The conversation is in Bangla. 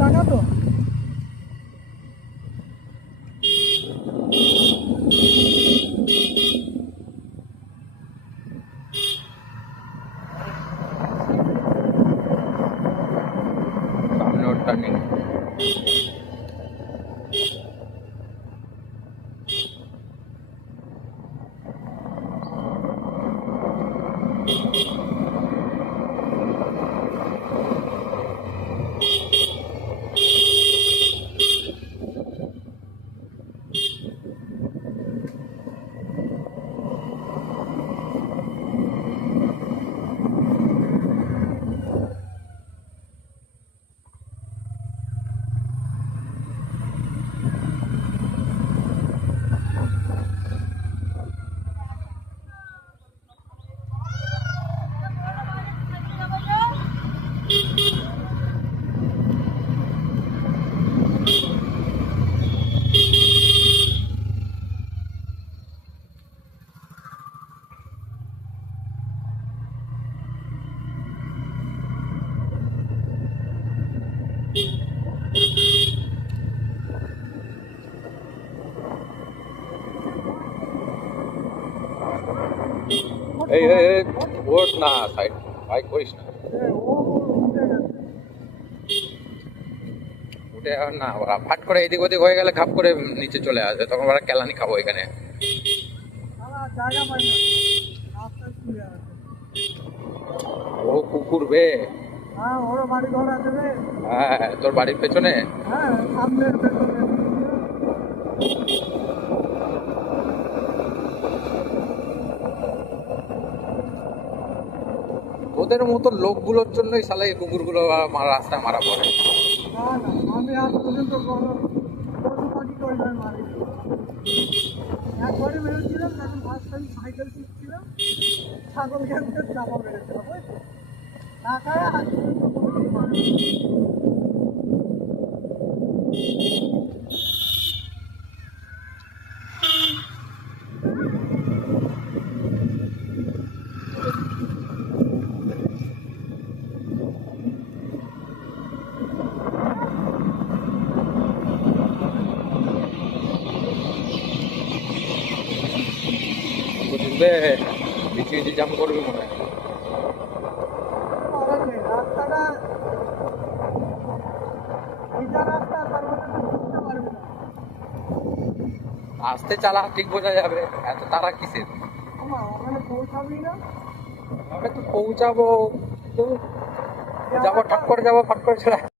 টাকা তো সামনে ওর টার্নিং। এই ওঠ না, সাইড বাইক করিস না, উঠে আর না। ওরা ফাট করে এদিক ওদিক হয়ে গেলে খাপ করে নিচে চলে আসবে, তখন ওরা কেলানি খাবো এখানে। ও কুকুর বে। হ্যাঁ, তোর বাড়ির পেছনে। ওদের মতো লোকগুলোর জন্যই শালা এই কুকুরগুলো রাস্তায় মারা পড়ে। আমি আজ পর্যন্ত একবারে বেরোচ্ছিলাম, তখন ফার্স্ট টাইম সাইকেল শিখছিলাম, ছাগল খেলতে চাপা বেড়েছিলাম, বুঝছো? টাকায় আজ পর্যন্ত কোনো মারি। বুঝবে, বেশি বেশি জাম করবে মনে হয়। রাস্তাটা এইটা রাস্তা, তার মধ্যে তো ঢুকতে পারবে না। আস্তে চালা, ঠিক বোঝা যাবে, এত তারা কিসের? ওখানে পৌঁছাবি না? আমরা তো পৌঁছাবো, তো যাবো, ঠাট করে যাবো, ফট করে চলে